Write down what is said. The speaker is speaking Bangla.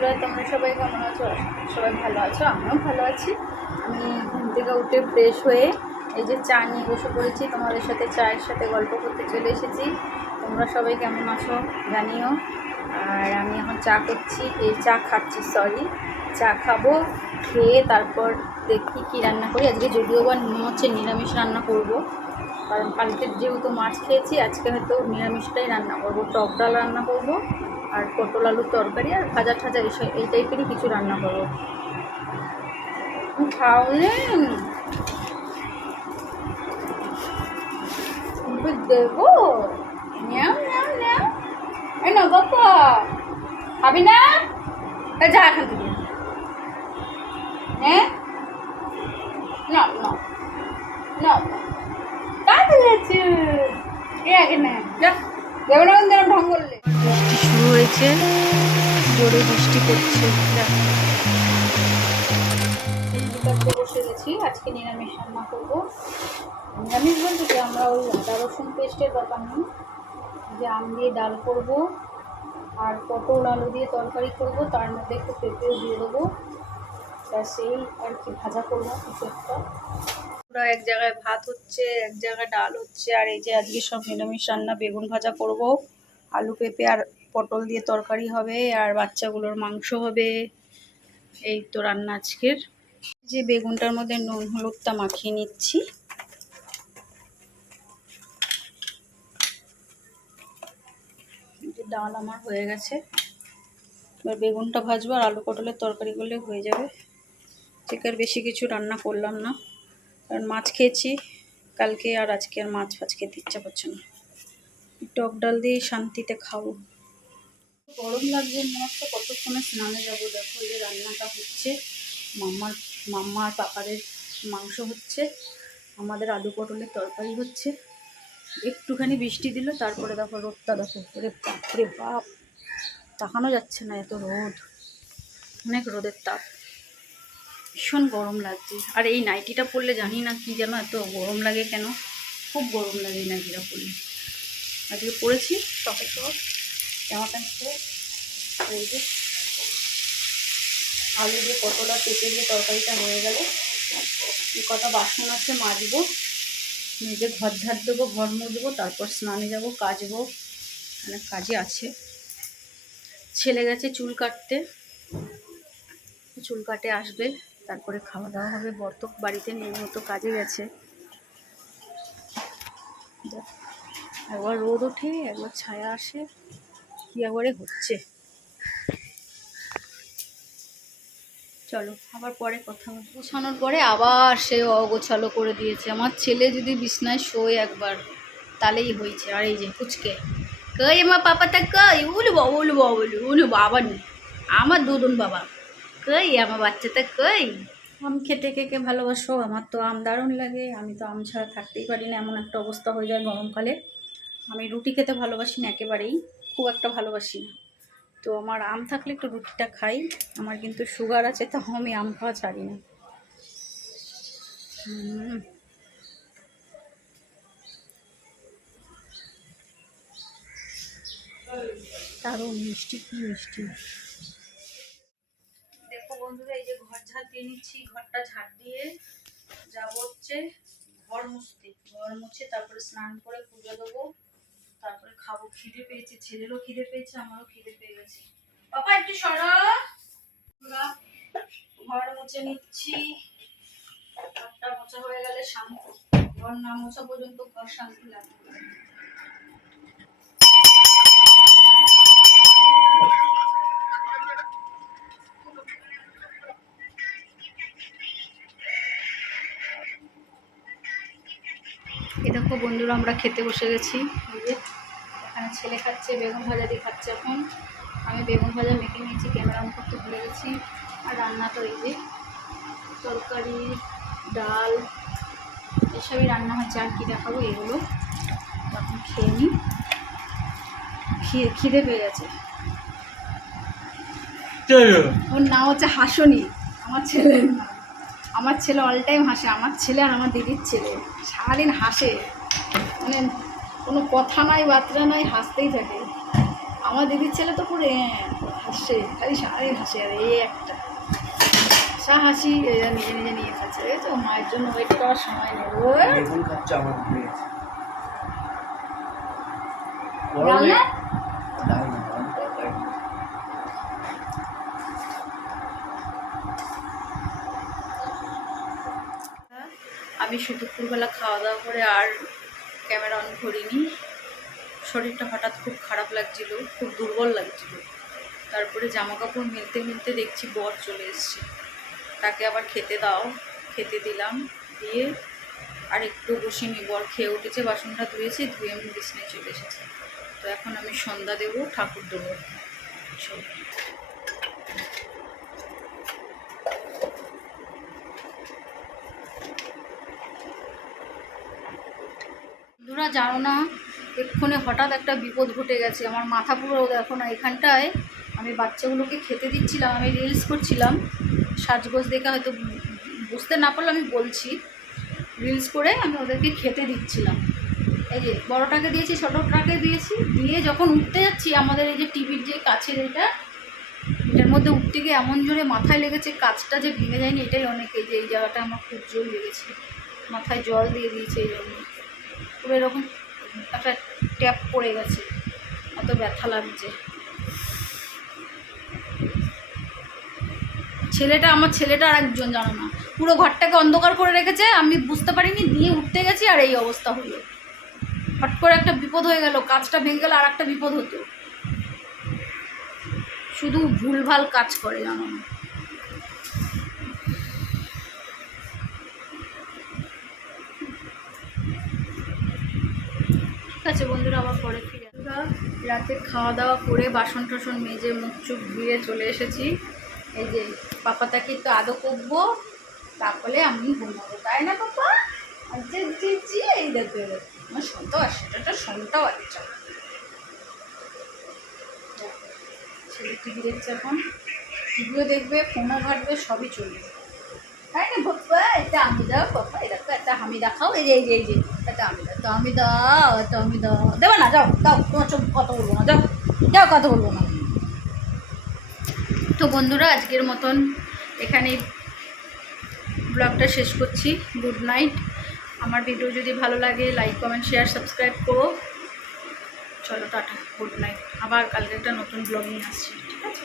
বন্ধুরা, তোমরা সবাই কেমন আছো? সবাই ভালো আছো, আমিও ভালো আছি। আমি ঘুম থেকে উঠে ফ্রেশ হয়ে এই যে চা নিয়ে বসে পড়েছি, তোমাদের সাথে চায়ের সাথে গল্প করতে চলে এসেছি। তোমরা সবাই কেমন আছো জানিও। আর আমি এখন চা করছি, এই চা খাচ্ছি সরি চা খাব, খেয়ে তারপর দেখি কী রান্না করি। আজকে যদিও বা হচ্ছে নিরামিষ রান্না করব। কারণ কালকে যেহেতু মাছ খেয়েছি, আজকে হয়তো নিরামিষটাই রান্না করব। টক ডাল রান্না করব আর পটল আলুর তরকারি আর ভাজা ঠাজা এসে এই টাইপেরই কিছু রান্না করব। খাওয়ালে দেবো। এই না বাবা খাবি না? যা এখান থেকে। হ্যাঁ? বৃষ্টি শুরু হয়েছে জোরে বৃষ্টি পড়ছে। বসে গেছি। আজকে নিরামিষ রান্না করব। নিরামিষ বলতে কি? আমরা ওই আদা রসুন পেস্টের দরকার নেই যে আম দিয়ে ডাল করব আর পটল আলু দিয়ে তরকারি করব তার মধ্যে একটু পেঁপেও দিয়ে দেবো। তা সেই আর কি ভাজা করব কিছু একটা। পুরো এক জায়গায় ভাত হচ্ছে, এক জায়গায় ডাল হচ্ছে, আর এই যে আজকে সব নিরামিষ রান্না, বেগুন ভাজা করব, আলু পেঁপে আর পটল দিয়ে তরকারি হবে, আর বাচ্চাগুলোর মাংস হবে। এই তো রান্না আজকের। যে বেগুনটার মধ্যে নুন, হলুদটা মাখিয়ে নিচ্ছি। ডাল আমার হয়ে গেছে। এবার বেগুনটা ভাজবো, আর আলু পটলের তরকারি করলে হয়ে যাবে। ঠিক আর বেশি কিছু রান্না করলাম না। কারণ মাছ খেয়েছি, কালকে আর আজকে আর মাছ ফাছ খেতে ইচ্ছা করছে না। টক ডাল দিয়ে শান্তিতে খাব। গরম লাগছে, মনে হচ্ছে কতক্ষণে স্নানে যাব, দেখো যে রান্নাটা হচ্ছে মাম্মার মাম্মা আর পাপাদের মাংস হচ্ছে, আমাদের আলু পটলের তরকারি হচ্ছে। একটুখানি বৃষ্টি দিল, তারপরে দেখো রোদটা, দেখো, ওরে বাপরে বাপ, তাকানো যাচ্ছে না এত রোদ, অনেক রোদের তাপ। ভীষণ গরম লাগছে। আর এই নাইটিটা পরলে জানি না কি যেন এত গরম লাগে কেন? খুব গরম লাগে এই নাইটিটা পরলে। আজকে পরেছি শখের শখ জামা প্যান্ট পরে। আলু দিয়ে আর পেঁপে দিয়ে তরকারিটা হয়ে গেল। এই কটা বাসন আছে মাজবো। নিজে ঘর ঝাড় দেবো, ঘর মুছবো তারপর স্নানে যাব কাচবো অনেক কাজে আছে। ছেলে গেছে চুল কাটতে। চুল কাটে, আসবে। তারপরে খাওয়া দাওয়া হবে। বর্ত বাড়িতে নিয়মিত কাজে গেছে। একবার রোদ ওঠে, একবার ছায়া আসে, কি একবারে হচ্ছে। চলো, আবার পরে কথা বলব গোছানোর পরে আবার সে অগোছালো করে দিয়েছে। আমার ছেলে যদি বিছনায় শোয় একবার, তাহলেই হয়েছে। আর এই যে কুচকে কই আমার পাপাটা কই? উলু বাবা উলু বাবা উলু উলু বাবা নেই আমার দুদুন বাবা। কই? আমার বাচ্চাটা কই? আম খেতে কে কে ভালোবাসো? আমার তো আম দারুণ লাগে। আমি তো আম ছাড়া থাকতেই পারি না। এমন একটা অবস্থা হয়ে যায় গরমকালে। আমি রুটি খেতে ভালোবাসি না একেবারেই। খুব একটা ভালোবাসি না। তো আমার আম থাকলে একটু রুটিটা খাই। আমার কিন্তু সুগার আছে তাও আমি আম খাওয়া ছাড়ি না। দারুণ মিষ্টি, কি মিষ্টি। বন্ধুরা, এই যে ঘর ঝাড় দিয়ে নিচ্ছি, ঘরটা ঝাড় দিয়ে যাব হচ্ছে ঘর মুছতে। ঘর মুছে তারপরে স্নান করে পুজো দেবো, তারপরে খাব। খিদে পেয়েছে, ছেলেরও খিদে পেয়েছে, আমারও খিদে পেয়ে গেছে। বাবা একটু সরা। ঘর মুছে নিচ্ছি। ঘরটা মোছা হয়ে গেলে শান্তি, ঘর না মোছা পর্যন্ত ঘর শান্তি লাগে এই দেখো বন্ধুরা আমরা খেতে বসে গেছি। এই যে এখানে ছেলে খাচ্ছে বেগুন ভাজা দিয়ে খাচ্ছে এখন। আমি বেগুন ভাজা মেখে নিয়েছি ক্যামেরা অন করতে ভুলে গেছি। আর রান্না তো এই যে তরকারি ডাল এসবই রান্না হয়েছে। আর কী দেখাবো এগুলো। তখন খেয়ে নিই। খি- খিদে পেয়ে গেছে। ওর নাম হচ্ছে হাসনি আমার ছেলের নাম। আমার ছেলে অল টাইম হাসে আমার ছেলে আর আমার দিদির ছেলে। সারাদিন হাসে। মানে কোনো কথা নাই বার্তা নাই হাসতেই থাকে। আমার দিদির ছেলে তো পুরো এ, হাসছে খালি সারাদিন হাসে আর এই একটা। হাসা হাসি এরা নিজে নিজে নিয়ে খাচ্ছে তো মায়ের জন্য ওয়েট করার সময় ও আমি শুধু দুপুরবেলা খাওয়া দাওয়া করে আর ক্যামেরা অন করিনি। শরীরটা হঠাৎ খুব খারাপ লাগছিল, খুব দুর্বল লাগছিল। তারপরে জামা কাপড় মিলতে মিলতে দেখছি বর চলে এসছে। তাকে আবার খেতে দাও, খেতে দিলাম, দিয়ে আর একটু বসিনি। বর খেয়ে উঠেছে, বাসনটা ধুয়েছি, ধুয়ে আমি বিছনায় চলে এসেছি। তো এখন আমি সন্ধ্যা দেবো, ঠাকুর দেবো। জানো না এক্ষণে হঠাৎ একটা বিপদ ঘটে গেছে। আমার মাথা পুরো দেখো না, এখানটায় আমি বাচ্চাগুলোকে খেতে দিচ্ছিলাম, আমি রিলস করছিলাম। সাজগোজ দেখে হয়তো বুঝতে না পারলে আমি বলছি। রিলস করে আমি ওদেরকে খেতে দিচ্ছিলাম। এই যে, বড়টাকে দিয়েছি, ছোটোটাকে দিয়েছি, দিয়ে যখন উঠতে যাচ্ছি, আমাদের এই যে টিভির যে কাছের এটা, এটার মধ্যে উঠতে গিয়ে এমন জোরে মাথায় লেগেছে কাজটা যে ভেঙে যায়নি, এটাই অনেক যে এই জায়গাটা আমার খুব জোর লেগেছে। মাথায় জল দিয়ে দিয়েছে এই জন্য। পুরো এরকম একটা ট্যাপ পড়ে গেছে। অত ব্যথা লাগছে। ছেলেটা, আমার ছেলেটা আর একজন জানো না। পুরো ঘরটাকে অন্ধকার করে রেখেছে, আমি বুঝতে পারিনি, দিয়ে উঠতে গেছি আর এই অবস্থা হলো। হট করে একটা বিপদ হয়ে গেল, কাজটা ভেঙে গেলে আর একটা বিপদ হতো। শুধু ভুলভাল কাজ করে জানো না। আছে বন্ধুরা, আবার পরে ফিরে। রাতে খাওয়া দাওয়া করে বাসন টাসন মেজে মুখ চুখ ধুয়ে চলে এসেছি এই যে, পাপাটাকে তো আদো করব, তারপরে আমি ঘুমাবো, তাই না পাপা যে যে যে, এই দেখো এই দেখো। আমার শুনতেও আসছে, এটা শুনতেও আসছে ছেলে টিভি দেখছে এখন টিভিও দেখবে ফোনও ঘাটবে, সবই চলবে না এটা আমি দাও একটা আমি দেখাও, এই যে এই যে এই যে আমি দাও আমি দাও আমি দাও। না দাও চোখ কথা বলব না, যাও যাও, কথা বলব না। তো বন্ধুরা, আজকের মতন এখানে ব্লগটা শেষ করছি। Good night. আমার ভিডিও যদি ভালো লাগে, লাইক, কমেন্ট, শেয়ার, সাবস্ক্রাইব করো। চলো, টাটা, গুড নাইট। আবার কালকে একটা নতুন ব্লগ নিয়ে আসছি, ঠিক আছে?